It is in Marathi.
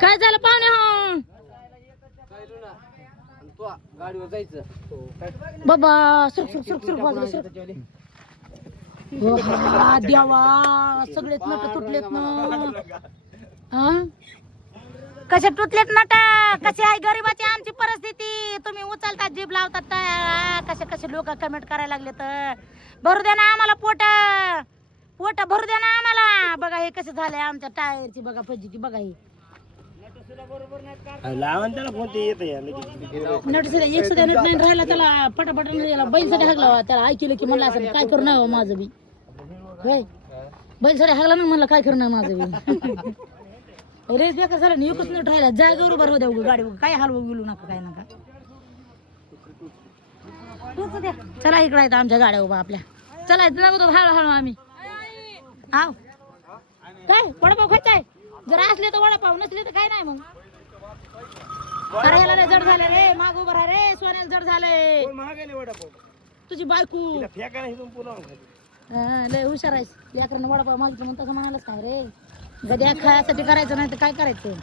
काय झालं पाहुणे हो गाडीवर जायचं बाबा सुरक सुरक सुरक सुरक बाजूला सुरक हो हा देवा सगळेच नट तुटलेत ना हा कसे तुटलेत नट कशी आहे गरीबाची आमची परिस्थिती तुम्ही उचलतात जीभ लावतात कसे कसे लोक कमेंट करायला लागले तर भरू द्या ना आम्हाला पोट पोट भरू द्या ना आम्हाला बघा हे कसं झालंय आमच्या टायरची बघा फजिती बघा हे नट सुद्धा एक सुद्धा नट नाही राहिला त्याला पटापट बैल साठी हागला त्याला ऐकलं की म्हणलं असं काय करू नाही माझं बी होय बैल साठी हागला ना म्हणलं काय करू नाही माझं बी रेस बेकार झाला नाही एकच नट राहिला जाय बरोबर हो द्या गाडी काय हलवू गेलो नका काय नका चला इकडे आहेत आमच्या गाड्या उभा आपल्या चला नको हळूहळू आम्ही आव काय वडापाव खायचाय जर असले तर वडापाव नसले तर काय नाही मग करायला जड झालं रे माग उभं राहा रे सोन्याला जड झालंय तुझी बायको लय हुशार आहेस लेकरांना वडापाव मागितलं म्हणून तसं म्हणायलाच काय रे गद्या खायसाठी करायचं नाही तर काय करायचं